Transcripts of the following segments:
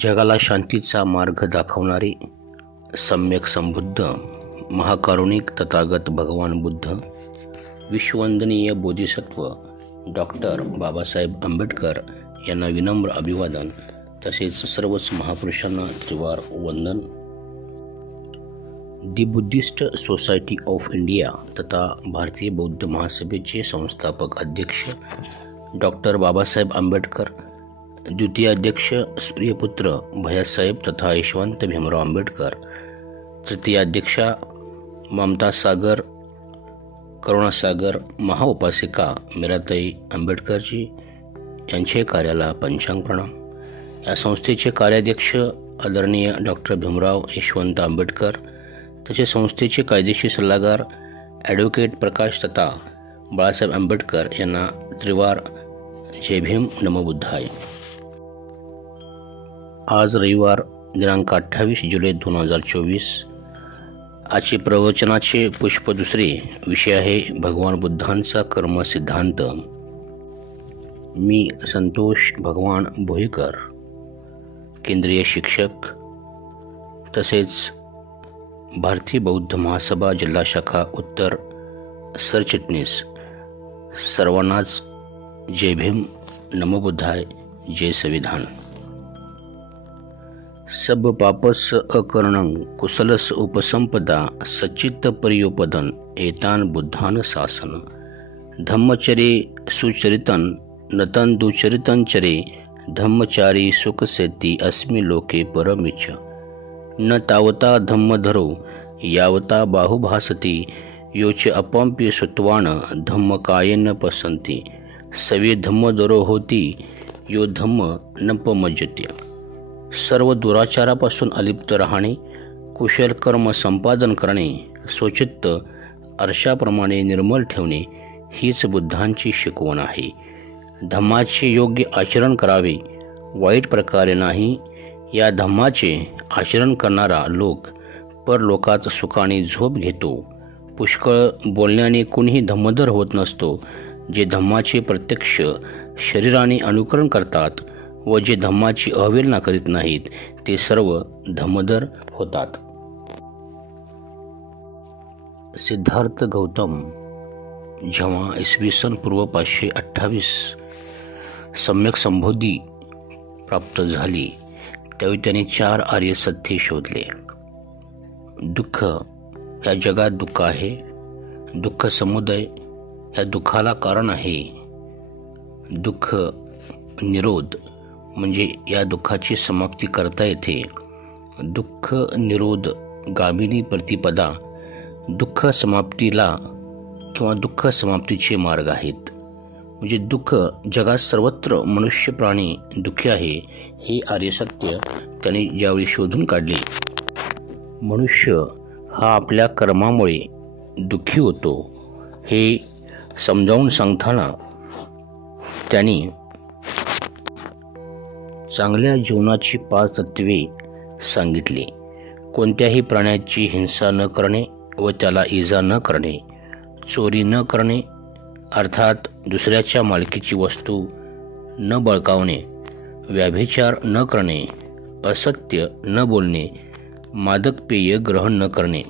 जगाला शांतीचा मार्ग दाखवणारे सम्यक संबुद्ध महाकारुणिक तथागत भगवान बुद्ध, विश्ववंदनीय बोधिसत्व डॉक्टर बाबासाहेब आंबेडकर यांना विनम्र अभिवादन, तसेच सर्वच महापुरुषांना त्रिवार वंदन. दी बुद्धिस्ट सोसायटी ऑफ इंडिया तथा भारतीय बौद्ध महासभेचे संस्थापक अध्यक्ष डॉक्टर बाबासाहेब आंबेडकर, द्वितीय अध्यक्ष सूर्यपुत्र भैयासाहेब तथा यशवंत भीमराव आंबेडकर, तृतीय अध्यक्षा ममता सागर करुणासागर महाउपासिका मीराताई आंबेडकरजी यांचे कार्याला पंचांग प्रणाम. या संस्थेचे कार्याध्यक्ष आदरणीय डॉक्टर भीमराव यशवंत आंबेडकर, तसेच संस्थेचे कायदेशीर सल्लागार ॲडव्होकेट प्रकाश तथा बाळासाहेब आंबेडकर यांना त्रिवार जय भीम नमो बुद्धाय. आज रविवार दिनांक 28 जुलै 2024. आजचे प्रवचनाचे पुष्प दुसरे विषय आहे भगवान बुद्धांचा कर्म सिद्धांत. मी संतोष भगवान भोईकर, केंद्रीय शिक्षक तसेच भारतीय बौद्ध महासभा जिल्हा शाखा उत्तर सरचिटणीस. सर्वांनाच जय भीम नमो बुद्धाय, जय संविधान. सब पापस अकर्णं कुशलस उपसंपदा सच्चित्त परियोपदन एतान बुद्धान शासन. धम्मचरे सुचरितन नतन दुचरितन चरे धम्मचारी सुखसेती अस्मि लोके परमिच. न तावता धम्मधरो यावता बाहुभासती योच अपंप्य सुत्वान धम्मकायेन पसंती. सवे धम्मधरो होती यो धम्म न पमज्जते. सर्व दुराचारापासून अलिप्त राहणे, कुशल कर्म संपादन करणे, स्वचित्त आरशाप्रमाणे निर्मल ठेवणे हीच बुद्धांची शिकवण आहे. धम्माचे योग्य आचरण करावे, वाईट प्रकारे नाही. या धम्माचे आचरण करणारा लोक परलोकात सुखाने झोप घेतो. पुष्कळ बोलण्याने कोणीही धम्मधर होत नसतो. जे धम्माचे प्रत्यक्ष शरीराने अनुकरण करतात व जे धम्माची अवहेलना करीत नाहीत ते सर्व धम्मधर होतात. सिद्धार्थ गौतम जेव्हा इसवी सन पूर्व 528 सम्यक संबोधी प्राप्त झाली त्यावेळी त्याने 4 आर्य सत्य शोधले. दुःख, ह्या जगात दुःख आहे. दुःख समुदय ह्या दुःखाला कारण आहे. दुःख निरोध म्हणजे या दुःखाची समाप्ती करता येते. दुःख निरोध गामिनी प्रतिपदा दुःख समाप्तीला किंवा दुःख समाप्तीचे मार्ग आहेत. म्हणजे दुःख जगात सर्वत्र मनुष्य प्राणी दुःखी आहे हे आर्य सत्य त्याने ज्यावेळी शोधून काढले. मनुष्य हा आपल्या कर्मामुळे दुःखी होतो हे समजावून सांगताना त्यांनी चांगल्या जीवनाची 5 तत्वे सांगितली. कोणत्याही प्राण्याची हिंसा न करणे व त्याला इजा न करणे, चोरी न करणे अर्थात दुसऱ्याच्या मालकीची वस्तू न बळकावणे, व्याभिचार न करणे, असत्य न बोलणे, मादक पेय ग्रहण न करणे.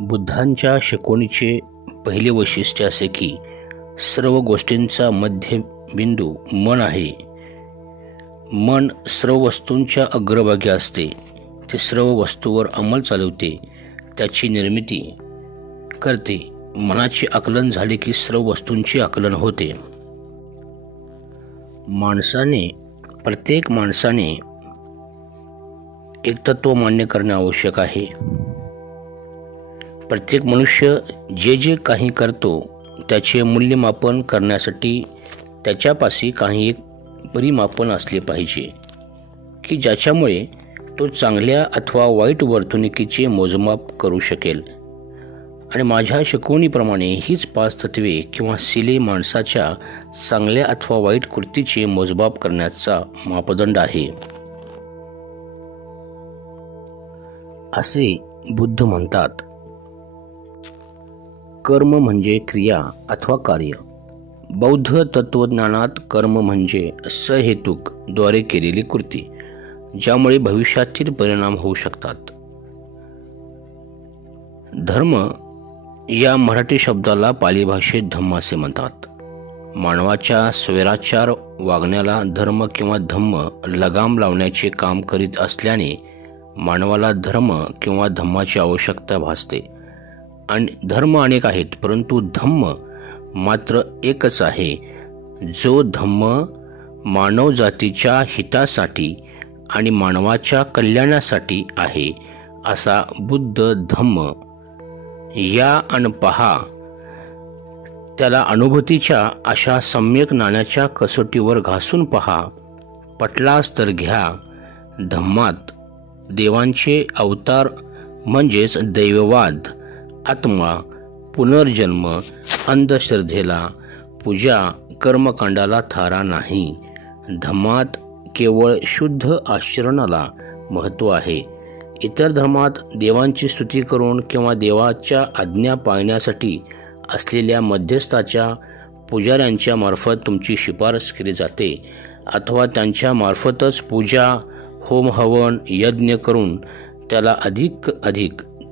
बुद्धांच्या शिकवणीचे पहिले वैशिष्ट्य असे की सर्व गोष्टींचा मध्यबिंदू मन आहे. मन सर्व वस्तूंच्या अग्रभागी असते. ते सर्व वस्तूवर अंमल चालवते, त्याची निर्मिती करते. मनाचे आकलन झाले की सर्व वस्तूंचे आकलन होते. प्रत्येक माणसाने एक तत्व मान्य करणे आवश्यक आहे. प्रत्येक मनुष्य जे जे काही करतो त्याचे मूल्यमापन करण्यासाठी त्याच्यापाशी काही एक परिमापन असले पाहिजे की ज्याच्यामुळे तो चांगल्या अथवा वाईट वर्तणुकीचे मोजमाप करू शकेल. आणि माझ्या शिकवणीप्रमाणे हीच 5 तत्वे किंवा सिले माणसाच्या चांगल्या अथवा वाईट कृतीचे मोजमाप करण्याचा मापदंड आहे. असे बुद्ध म्हणतात. कर्म म्हणजे क्रिया अथवा कार्य. बौद्ध तत्वज्ञानात कर्म म्हणजे सहेतुक द्वारे केलेली कृती, ज्यामुळे भविष्यातील परिणाम होऊ शकतात. धर्म या मराठी शब्दाला पाली भाषेत धम्म असे म्हणतात. मानवाच्या स्वैराचार वागण्याला धर्म किंवा धम्म लगाम लावण्याचे काम करीत असल्याने मानवाला धर्म किंवा धम्माची आवश्यकता भासते. आणि धर्म अनेक आहेत, परंतु धम्म मात्र एकच आहे, जो धम्म मानव जातीच्या हितासाठी आणि मानवाच्या कल्याणासाठी आहे. असा बुद्ध धम्म या आणि पहा, त्याला अनुभूतीच्या अशा सम्यक नाण्याच्या कसोटीवर घासून पहा. पटलास तर घ्या. धम्मात देवांचे अवतार म्हणजेच दैववाद, आत्मा, पुनर्जन्म, अंधश्रद्धेला, पूजा, कर्मकांडाला थारा नाही. धम्मात केवळ शुद्ध आचरणाला महत्त्व आहे. इतर धर्मात देवांची स्तुती करून किंवा देवाच्या आज्ञा पाळण्यासाठी असलेल्या मध्यस्थाच्या पुजाऱ्यांच्या मार्फत तुमची शिफारस केली जाते, अथवा त्यांच्या मार्फतच पूजा, होम हवन, यज्ञ करून त्याला अधिक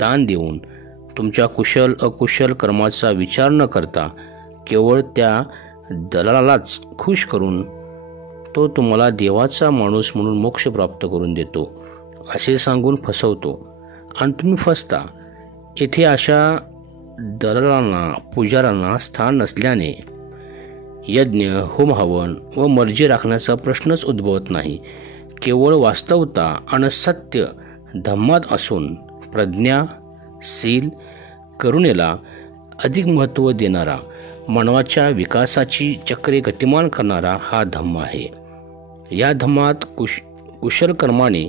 दान देऊन तुमच्या कुशल अकुशल कर्माचा विचार न करता केवळ त्या दलालालाच खुश करून तो तुम्हाला देवाचा माणूस म्हणून मोक्ष प्राप्त करून देतो असे सांगून फसवतो आणि तुम्ही फसता. येथे अशा दलालांना, पुजाऱ्यांना स्थान नसल्याने यज्ञ, होम हवन व मर्जी राखण्याचा प्रश्नच उद्भवत नाही. केवळ वास्तवता आणि सत्य धम्मात असून प्रज्ञा, शील, करुणेला अधिक महत्त्व देणारा, मानवाच्या विकासाची चक्रे गतिमान करणारा हा धम्म आहे. या धम्मात कुशल कर्माने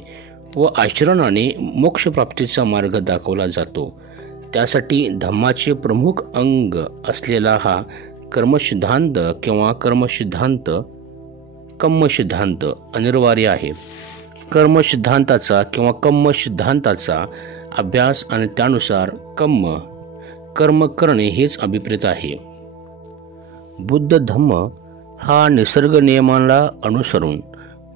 व आचरणाने मोक्षप्राप्तीचा मार्ग दाखवला जातो. त्यासाठी धम्माचे प्रमुख अंग असलेला हा कर्मसिद्धांत किंवा कर्मसिद्धांत अनिवार्य आहे. कर्मसिद्धांताचा किंवा कम्मसिद्धांताचा अभ्यास आणि त्यानुसार कर्म करणे हेच अभिप्रेत आहे. बुद्ध धम्म हा निसर्ग नियमांना अनुसरून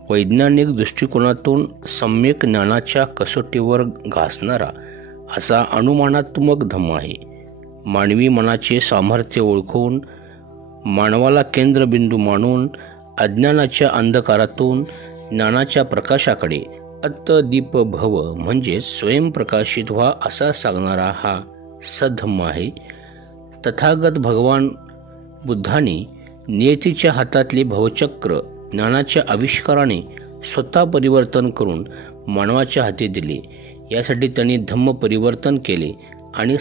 वैज्ञानिक दृष्टिकोनातून सम्यक ज्ञानाच्या कसोटीवर घासणारा असा अनुमानात्मक धम्म आहे. मानवी मनाचे सामर्थ्य ओळखून मानवाला केंद्रबिंदू मानून अज्ञानाच्या अंधकारातून ज्ञानाच्या प्रकाशाकडे अत्तदीप भव म्हणजे स्वयंप्रकाशित व्हा असा सांगणारा हा सद्धम्म आहे. तथागत भगवान बुद्धांनी नियतीच्या हातातले भवचक्र ज्ञानाच्या आविष्काराने स्वतः परिवर्तन करून मानवाच्या हाती दिले. यासाठी त्यांनी धम्म परिवर्तन केले आणि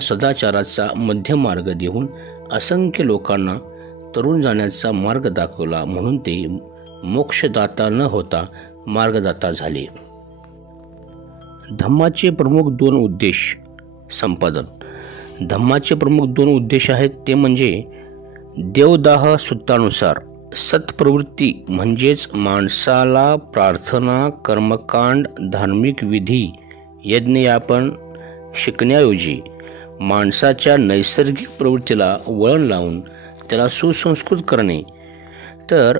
सदाचाराचा मध्यम मार्ग देऊन असंख्य लोकांना तरुण जाण्याचा मार्ग दाखवला. म्हणून ते मोक्षदाता न होता मार्गदाता झाले. धम्माचे प्रमुख दोन उद्देश संपादन. धम्माचे प्रमुख दोन उद्देश आहेत, ते म्हणजे देवदाह सूत्रानुसार सत्प्रवृत्ती म्हणजेच माणसाला प्रार्थना, कर्मकांड, धार्मिक विधी, यज्ञयापन शिकण्याऐवजी माणसाच्या नैसर्गिक प्रवृत्तीला वळण लावून त्याला सुसंस्कृत करणे. तर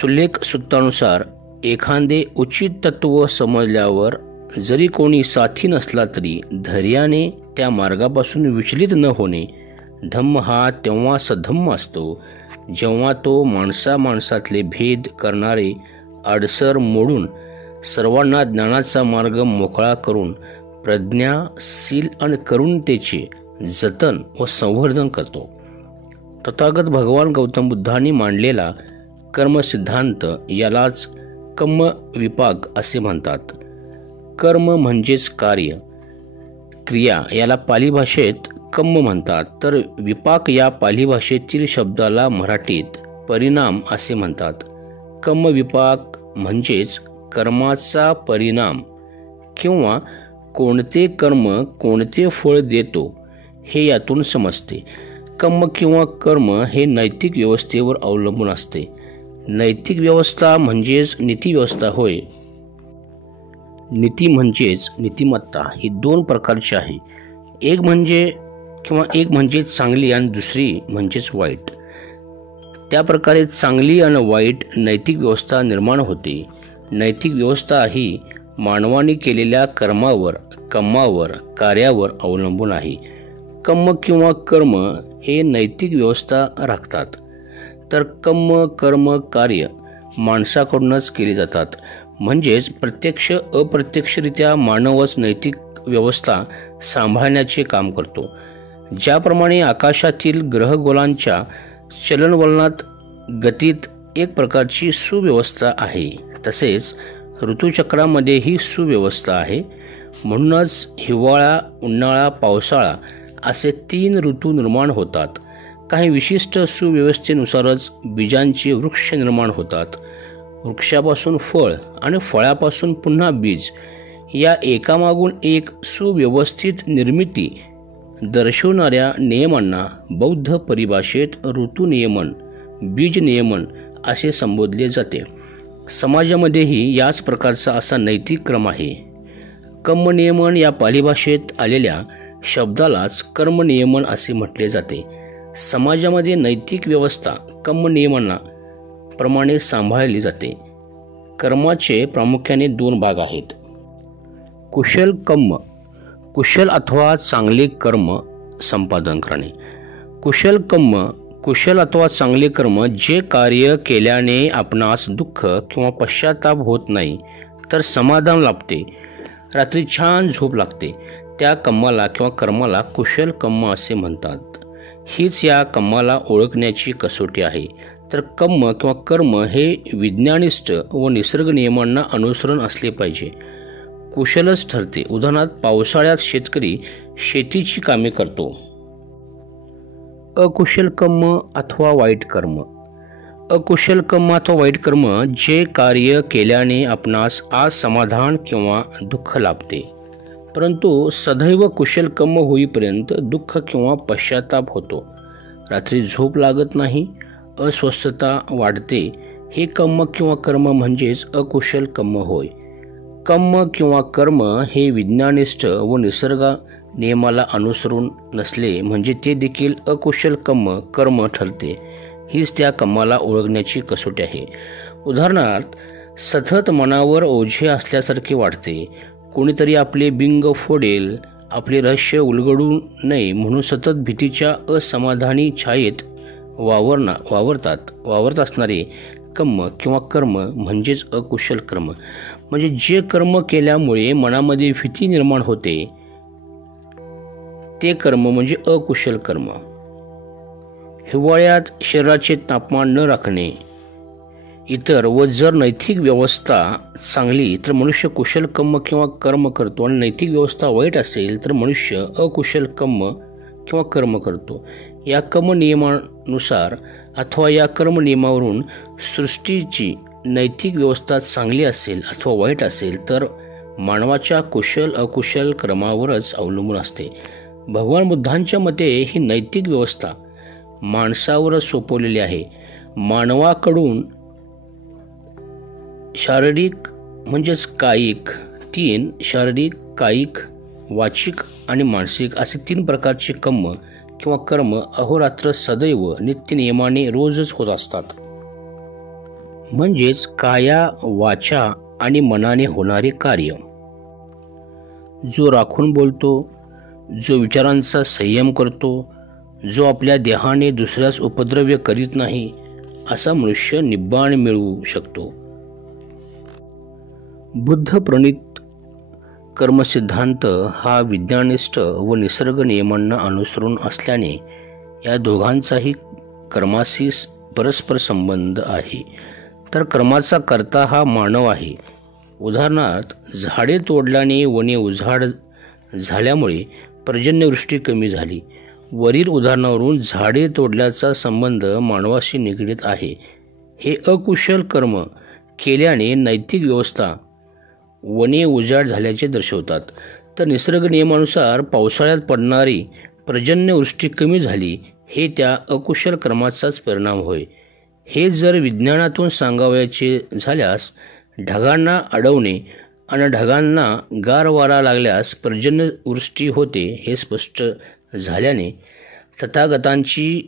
सुलेख सूत्रानुसार एखादे उचित तत्व समजल्यावर जरी कोणी साथी नसला तरी धैर्याने त्या मार्गापासून विचलित न होणे. धम्म हा तेव्हा सधम्म असतो जेव्हा तो माणसातले भेद करणारे अडसर मोडून सर्वांना ज्ञानाचा मार्ग मोकळा करून प्रज्ञा, शील आणि करुणतेचे जतन व संवर्धन करतो. तथागत भगवान गौतम बुद्धांनी मांडलेला कर्मसिद्धांत यालाच कर्मविपाक असे म्हणतात. कर्म म्हणजेच कार्य, क्रिया याला पाली भाषेत कर्म म्हणतात, तर विपाक या पाली भाषेतील शब्दाला मराठीत परिणाम असे म्हणतात. कर्मविपाक म्हणजेच कर्माचा परिणाम किंवा कोणते कर्म कोणते फळ देतो हे यातून समजते. कर्म किंवा कर्म हे नैतिक व्यवस्थेवर अवलंबून असते. नैतिक व्यवस्था म्हणजेच नीतिव्यवस्था होय. नीती म्हणजेच नीतिमत्ता ही दोन प्रकारची आहे. एक म्हणजे किंवा एक म्हणजे चांगली आणि दुसरी म्हणजेच वाईट. त्याप्रकारे चांगली आणि वाईट नैतिक व्यवस्था निर्माण होते. नैतिक व्यवस्था ही मानवाने केलेल्या कर्मावर, कार्यावर अवलंबून आहे. किंवा कर्म हे नैतिक व्यवस्था राखतात, तर कर्म, कार्य माणसाकडूनच केले जातात. म्हणजेच प्रत्यक्ष अप्रत्यक्षरित्या मानवच नैतिक व्यवस्था सांभाळण्याचे काम करतो. ज्याप्रमाणे आकाशातील ग्रहगोलांच्या चलनवलनात, गतीत एक प्रकारची सुव्यवस्था आहे, तसेच ऋतुचक्रामध्येही सुव्यवस्था आहे. म्हणूनच हिवाळा, उन्हाळा, पावसाळा असे 3 ऋतू निर्माण होतात. काही विशिष्ट सुव्यवस्थेनुसारच बीजांचे वृक्ष निर्माण होतात. वृक्षापासून फळ आणि फळापासून पुन्हा बीज, या एकामागून एक सुव्यवस्थित निर्मिती दर्शवणाऱ्या नियमांना बौद्ध परिभाषेत ऋतुनियमन, बीज नियमन असे संबोधले जाते. समाजामध्येही याच प्रकारचा असा नैतिक क्रम आहे. कर्मनियमन या पाली भाषेत आलेल्या शब्दालाच कर्मनियमन असे म्हटले जाते. समाजामध्ये नैतिक व्यवस्था कर्मनियमनाप्रमाणे सांभाळली जाते. कर्माचे प्रामुख्याने 2 भाग आहेत. कुशल कर्म, कुशल अथवा चांगले कर्म संपादन करणे. कुशल अथवा चांगले कर्म जे कार्य केल्याने आपणास दुःख किंवा पश्चाताप होत नाही, तर समाधान लाभते, रात्री छान झोप लागते, त्या कर्माला कुशल कर्म असे म्हणतात. हीच या कर्माला ओळखण्याची कसोटी आहे. तर कर्म हे विज्ञानिष्ठ व निसर्ग नियमांना अनुसरण असले पाहिजे. कुशलच ठरते. उदाहरणार्थ, पावसाळ्यात शेतकरी शेतीची कामे करतो. अकुशल कर्म अथवा वाईट कर्म. अकुशल कर्म अथवा वाईट कर्म जे कार्य केल्याने आपणास आज समाधान किंवा दुःख लाभते, परंतु सदैव कुशल कर्म होईपर्यंत दुःख किंवा पश्चाताप होतो, रात्री झोप लागत नाही, अस्वस्थता वाढते. हे कर्म म्हणजेच अकुशल कर्म होय. कर्म हे विज्ञानिष्ठ व निसर्ग नियमाला अनुसरून नसले म्हणजे ते देखील अकुशल कर्म ठरते. हीच त्या कर्माला ओळखण्याची कसोटी आहे. उदाहरणार्थ, सतत मनावर ओझे असल्यासारखे वाटते. कोणीतरी आपले बिंग फोडेल, आपले रहस्य उलगडू नये म्हणून सतत भीतीच्या असमाधानी छायेत वावरत असणारे कर्म म्हणजेच अकुशल कर्म. म्हणजे जे कर्म केल्यामुळे मनामध्ये भीती निर्माण होते ते कर्म म्हणजे अकुशल कर्म. हिवाळ्यात शरीराचे तापमान न राखणे इतर व जर नैतिक व्यवस्था चांगली तर मनुष्य कुशल कर्म करतो आणि नैतिक व्यवस्था वाईट असेल तर मनुष्य अकुशल कर्म करतो. या कर्मनियमानुसार अथवा या कर्मनियमावरून सृष्टीची नैतिक व्यवस्था चांगली असेल अथवा वाईट असेल तर मानवाच्या कुशल अकुशल कर्मावरच अवलंबून असते. भगवान बुद्धांच्या मते ही नैतिक व्यवस्था माणसावरच सोपवलेली आहे. मानवाकडून शारीरिक म्हणजेच कायिक 3 शारीरिक, कायिक, वाचिक आणि मानसिक असे 3 प्रकारचे कर्म अहोरात्र सदैव नित्य नियमाने रोजच होत असतात. म्हणजेच काया, वाचा आणि मनाने होणारे कार्य. जो राखून बोलतो, जो विचारांचा संयम करतो, जो आपल्या देहाने दुसऱ्यास उपद्रव्य करीत नाही, असा मनुष्य निब्बाण मिळवू शकतो. बुद्ध प्रणीत कर्मसिद्धांत हा विज्ञानिष्ठ व निसर्ग नियमांना अनुसरून असल्याने या दोघांचाही कर्माशी परस्पर संबंध आहे. तर कर्माचा कर्ता हा मानव आहे. उदाहरणार्थ, झाडे तोडल्याने वने उजाड झाल्यामुळे पर्जन्यवृष्टी कमी झाली. वरील उदाहरणावरून झाडे तोडल्याचा संबंध मानवाशी निगडीत आहे. हे अकुशल कर्म केल्याने नैतिक व्यवस्था वने उजाड झाल्याचे दर्शवतात. तर निसर्ग नियमानुसार पावसाळ्यात पडणारी पर्जन्यवृष्टी कमी झाली हे त्या अकुशल कर्माचाच परिणाम होय. हे जर विज्ञानातून सांगावयाचे झाल्यास ढगांना अडवणे आणि ढगांना गार वारा लागल्यास पर्जन्यवृष्टी होते हे स्पष्ट झाल्याने तथागतांची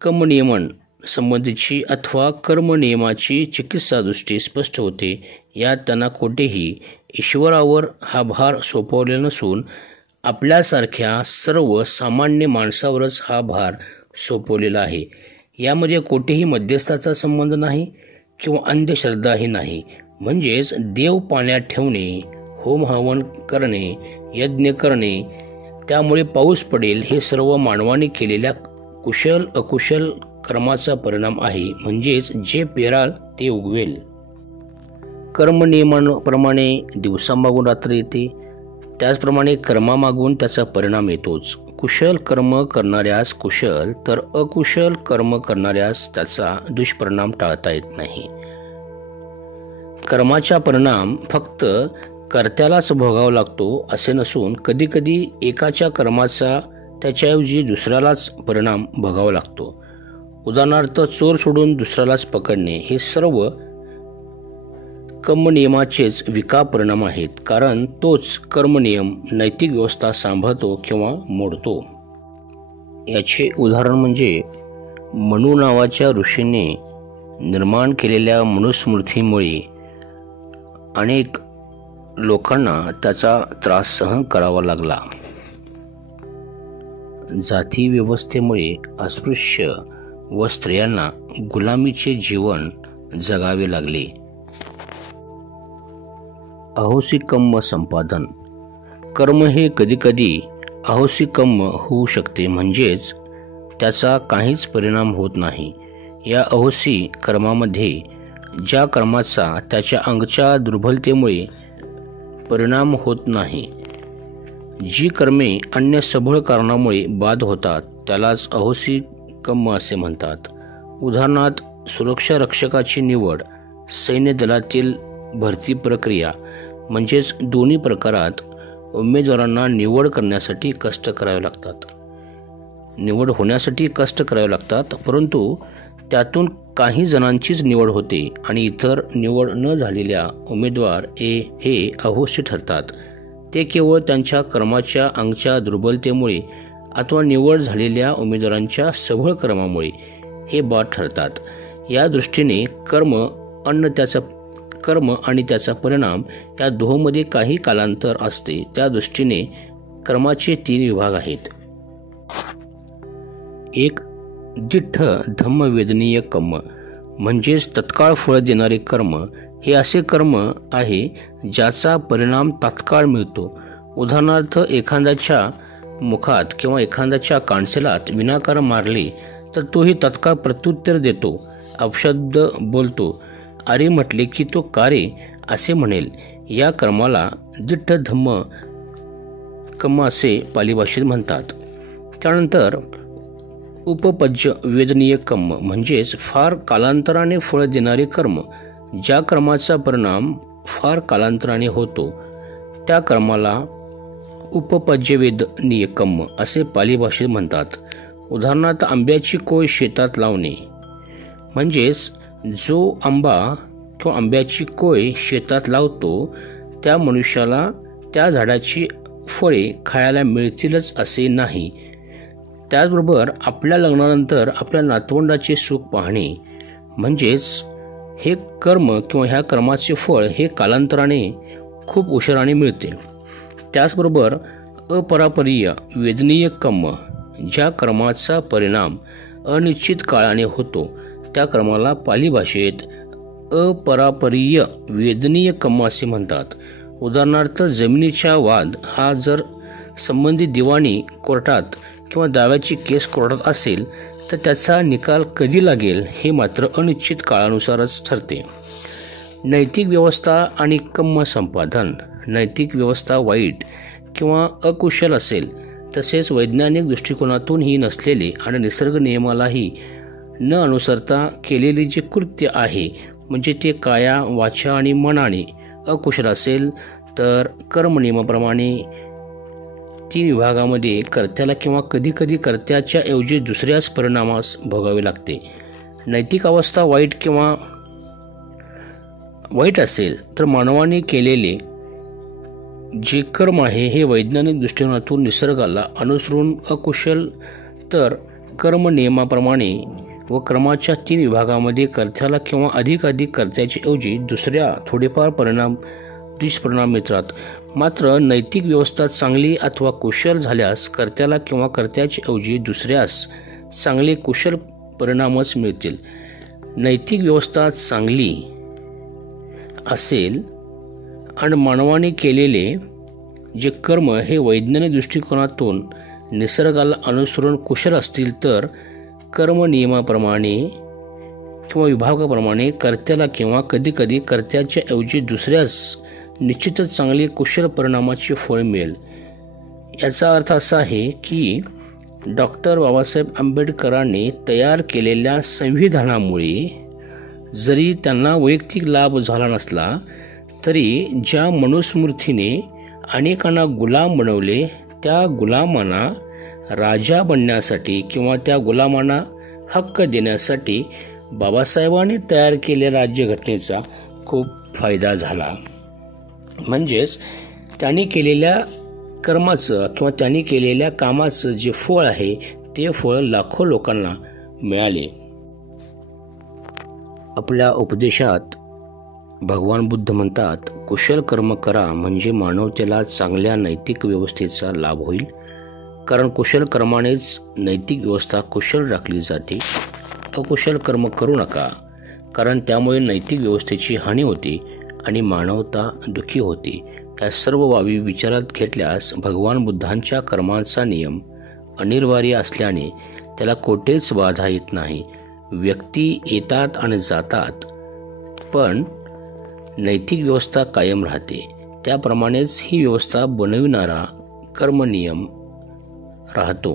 कर्मनियमन संबंधीची अथवा कर्मनियमाची चिकित्सा दृष्टी स्पष्ट होते. यात त्यांना कोठेही ईश्वरावर हा भार सोपवलेला नसून आपल्यासारख्या सर्व सामान्य माणसावरच हा भार सोपवलेला आहे. यामध्ये कोठेही मध्यस्थाचा संबंध नाही किंवा अंधश्रद्धाही नाही. म्हणजेच देव पाण्यात ठेवणे, होम हवन करणे, यज्ञ करणे, त्यामुळे पाऊस पडेल, हे सर्व मानवाने केलेल्या कुशल अकुशल कर्माचा परिणाम आहे. म्हणजेच जे पेराल ते उगवेल. कर्मनियमाप्रमाणे दिवसामागून रात्र येते, त्याचप्रमाणे कर्मामागून त्याचा परिणाम येतोच. कुशल कर्म करणाऱ्यास कुशल तर अकुशल कर्म करणाऱ्यास त्याचा दुष्परिणाम टाळता येत नाही. कर्माचा परिणाम फक्त कर्त्यालाच भोगावा लागतो असे नसून कधीकधी एकाच्या कर्माचा त्याच्याऐवजी दुसऱ्यालाच परिणाम भोगावा लागतो. उदाहरणार्थ चोर सोडून दुसऱ्यालाच पकडणे हे सर्व कर्मनियमाचेच विका परिणाम आहेत. कारण तोच कर्मनियम नैतिक व्यवस्था सांभाळतो किंवा मोडतो. याचे उदाहरण म्हणजे मनू नावाच्या ऋषीने निर्माण केलेल्या मनुस्मृतीमुळे अनेक लोकांना त्याचा त्रास सहन करावा लागला. जाती व्यवस्थेमुळे अस्पृश्य व स्त्रियांना गुलामीचे जीवन जगावे लागले. अहोसी कर्म संपादन. कर्म हे कधीकधी अहोसी कर्म होऊ शकते, म्हणजेच त्याचा काहीच परिणाम होत नाही. या अहोसी कर्मामध्ये ज्या कर्माचा त्याच्या अंगच्या दुर्बलतेमुळे परिणाम होत नाही, जी कर्मे अन्य सबळ कारणामुळे बाद होतात, त्यालाच अहोसी कर्म असे म्हणतात. उदाहरणार्थ सुरक्षा रक्षकाची निवड, सैन्य दलातील भरती प्रक्रिया, म्हणजेच दोन्ही प्रकारात उमेदवारांना निवड करण्यासाठी कष्ट करावे लागतात. निवड होण्यासाठी कष्ट करावे लागतात, परंतु त्यातून काही जणांचीच निवड होते आणि इतर निवड न झालेल्या उमेदवार हे अहोसी ठरतात. ते केवळ त्यांच्या कर्माच्या अंगच्या दुर्बलतेमुळे अथवा निवड झालेल्या उमेदवारांच्या सबळ कर्मामुळे हे बाद ठरतात. या दृष्टीने कर्म आणि त्याचा परिणाम या दोहोंमध्ये काही कालांतर असते. त्या दृष्टीने कर्माचे 3 विभाग आहेत. एक दिठ्ठ धम्म वेदनीय कर्म, म्हणजेच तत्काळ फळ देणारे कर्म. हे असे कर्म आहे ज्याचा परिणाम तात्काळ मिळतो. उदाहरणार्थ एखाद्याच्या मुखात किंवा एखाद्याच्या कानसेलात विनाकारण मारले तर तोही तत्काळ प्रत्युत्तर देतो, अपशब्द बोलतो. अरे म्हटले की तो का रे असे म्हणेल. या कर्माला दिठ्ठ धम्म कर्म असे पाली भाषेत म्हणतात. त्यानंतर उपपज्य वेदनीय कर्म, म्हणजेच फार कालांतराने फळ देणारे कर्म. ज्या कर्माचा परिणाम फार कालांतराने होतो त्या कर्माला उपपज्यवेदनीय कर्म असे पाली भाषेत म्हणतात. उदाहरणार्थ आंब्याची कोय शेतात लावणे, म्हणजेच जो आंबा किंवा आंब्याची कोय शेतात लावतो त्या मनुष्याला त्या झाडाची फळे खायला मिळतीलच असे नाही. त्याचबरोबर आपल्या लग्नानंतर आपल्या नातवंडाचे सुख पाहणे, म्हणजेच हे कर्म किंवा ह्या कर्माचे फळ हे कालांतराने खूप उशिराने मिळते. त्याचबरोबर अपरापरीय वेदनीय कर्म, ज्या कर्माचा परिणाम अनिश्चित काळाने होतो त्या कर्माला पाली भाषेत अपरापरीय वेदनीय कर्म असे म्हणतात. उदाहरणार्थ जमिनीचा वाद हा जर संबंधित दिवाणी कोर्टात किंवा दाव्याची केस कोर्टात असेल तर त्याचा निकाल कधी लागेल हे मात्र अनिश्चित काळानुसारच ठरते. नैतिक व्यवस्था आणि कर्म संपादन. नैतिक व्यवस्था वाईट किंवा अकुशल असेल, तसेच वैज्ञानिक दृष्टिकोनातून ही नसलेले आणि निसर्ग नियमालाही न अनुसरता केलेले जे कृत्य आहे, म्हणजे ते काया वाचा आणि मनाने अकुशल असेल तर कर्मनियमाप्रमाणे 3 विभागामध्ये कर्त्याला किंवा कधीकधी कर्त्याच्या ऐवजी दुसऱ्याच परिणामास भोगावे लागते. नैतिक अवस्था वाईट किंवा वाईट असेल तर मानवाने केलेले जे कर्म आहे हे वैज्ञानिक दृष्टिकोनातून निसर्गाला अनुसरून अकुशल, तर कर्म नियमाप्रमाणे व कर्माच्या 3 विभागामध्ये कर्त्याला किंवा अधिकाधिक कर्त्याच्या ऐवजी दुसऱ्या थोडेफार दुष्परिणाम मिळतात. मात्र नैतिक व्यवस्था चांगली अथवा कुशल झाल्यास कर्त्याला किंवा कर्त्याच्या ऐवजी दुसऱ्यास चांगले कुशल परिणामच मिळतील. नैतिक व्यवस्था चांगली असेल आणि मानवाने केलेले जे कर्म हे वैज्ञानिक दृष्टिकोनातून निसर्गाला अनुसरून कुशल असतील, तर कर्म नियमाप्रमाणे किंवा विभागाप्रमाणे कर्त्याला किंवा कधीकधी कर्त्याच्या ऐवजी दुसऱ्यास निश्चितच चांगले कुशल परिणामाचे फळ मिळेल. याचा अर्थ असा आहे की डॉक्टर बाबासाहेब आंबेडकरांनी तयार केलेल्या संविधानामुळे जरी त्यांना वैयक्तिक लाभ झाला नसला, तरी ज्या मनुस्मृतीने अनेकांना गुलाम बनवले, त्या गुलामांना राजा बनण्यासाठी किंवा त्या गुलामांना हक्क देण्यासाठी बाबासाहेबांनी तयार केलेल्या राज्यघटनेचा खूप फायदा झाला. म्हणजेच त्यांनी केलेल्या कर्माचं किंवा त्यांनी केलेल्या कामाचं जे फळ आहे ते फळ लाखो लोकांना मिळाले. आपल्या उपदेशात भगवान बुद्ध म्हणतात, कुशल कर्म करा म्हणजे मानवतेला चांगल्या नैतिक व्यवस्थेचा लाभ होईल. कारण कुशल कर्मानेच नैतिक व्यवस्था कुशल राखली जाते. अकुशल कर्म करू नका, कारण त्यामुळे नैतिक व्यवस्थेची हानी होते आणि मानवता दुःखी होते. या सर्व बाबी विचारात घेतल्यास भगवान बुद्धांच्या कर्मांचा नियम अनिवार्य असल्याने त्याला कोठेच बाधा येत नाही. व्यक्ती येतात आणि जातात, पण नैतिक व्यवस्था कायम राहते. त्याप्रमाणेच ही व्यवस्था बनविणारा कर्मनियम राहतो.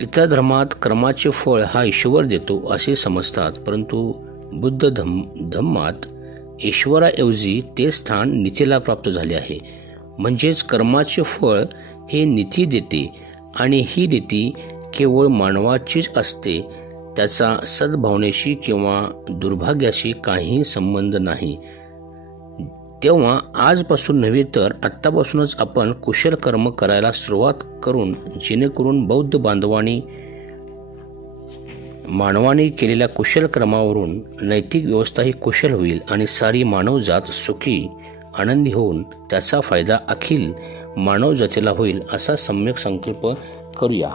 इतर धर्मात कर्माचे फळ हा ईश्वर देतो असे समजतात, परंतु बुद्ध धम्मात ईश्वराऐवजी ते स्थान नीतीला प्राप्त झाले आहे. म्हणजेच कर्माचे फळ हे नीती देते आणि ही नीती केवळ मानवाचीच असते. त्याचा सद्भावनेशी किंवा दुर्भाग्याशी काही संबंध नाही. तेव्हा आजपासून नव्हे तर आत्तापासूनच आपण कुशल कर्म करायला सुरुवात करून, जेणेकरून बौद्ध बांधवांनी मानवाने केलेल्या कुशल कर्मावरून नैतिक व्यवस्था ही कुशल होईल आणि सारी मानवजात सुखी आनंदी होऊन त्याचा फायदा अखिल मानवजातीला होईल, असा सम्यक संकल्प करूया.